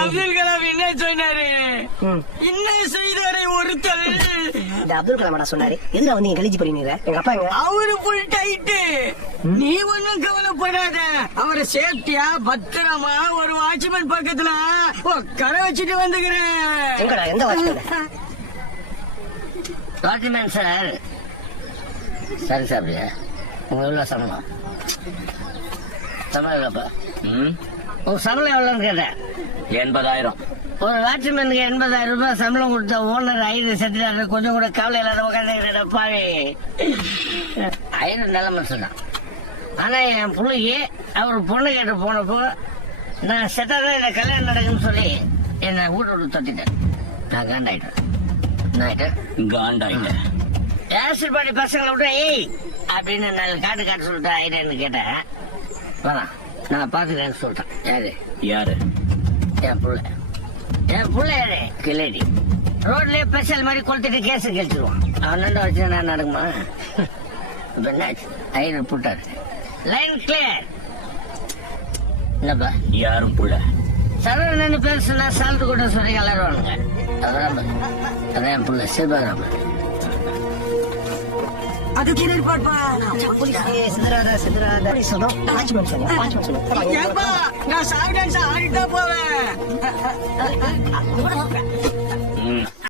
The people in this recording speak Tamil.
அப்துல் கலாம் என்ன சொன்னாரு? இன்னும் செய்தாரை ஒருத்தர். அப்துல் கலாம் சொன்னாரு. எதுல வந்து கழிச்சு பண்ணிடுற எங்க அப்பா? அவரு புல் டைட்டு. நீ ஒன்னும் கவலைப்படாத. அவரை சேஃப்டியா பத்திரமா ஒரு வாட்ச்மேன் பக்கத்துல உட்கார வச்சுட்டு வந்துக்கிறேன். எந்த வாட்ச்மேன் சார்? சரி சாப்பிடியா? உங்க எவ்வளவு சம்பளம்? சம்பளம் எவ்வளோப்பா? உங்க சம்பளம் எவ்வளோன்னு கேட்டேன். 80,000. ஒரு வாட்ச்மேனுக்கு 80,000 ரூபாய் சம்பளம் கொடுத்த ஓனர் 5 செத்துட்டாரு. கொஞ்சம் கூட கவலை இல்லாத உட்காந்து பாவி 5 நல்ல மனுஷன். ஆனா என் பிள்ளைக்கு அவர் பொண்ணு கேட்டு போனப்போ நான் செத்தாதான் என்ன கல்யாணம் நடக்குன்னு சொல்லி என்ன வீட்டு விட்டு தொத்திட்டேன். நான் காண்டாயிட்டேன். ஆசிட் பாடி பசங்களை விட்டு ஏய் அப்படின்னு நான் காட்டு சொல்லிட்டு ஆயிட்டேன்னு கேட்டேன். வரா நான் பாத்துக்கிறேன்னு சொல்லிட்டேன். யாரு? என் புள்ள யாரு? கிளடி ரோட்லயே ஸ்பெஷல் மாதிரி கொளுத்திட்டு கேஸ் கழிச்சிருவான். அவன் வச்சு நான் நடக்குமா? ஐயர் போட்டாரு. Line clear. என்னப்பா? யாரும் புள்ள சரவணன்னு பேர் சொன்னா சால்ட்டு கூட சொல்லி கலருவானுங்க. அதான் என் புள்ள சிவராம. அதுக்கு ஏற்பாடுப்பா. நான் சாப்பிட்டேன், ஆடிட்டா போவேன்.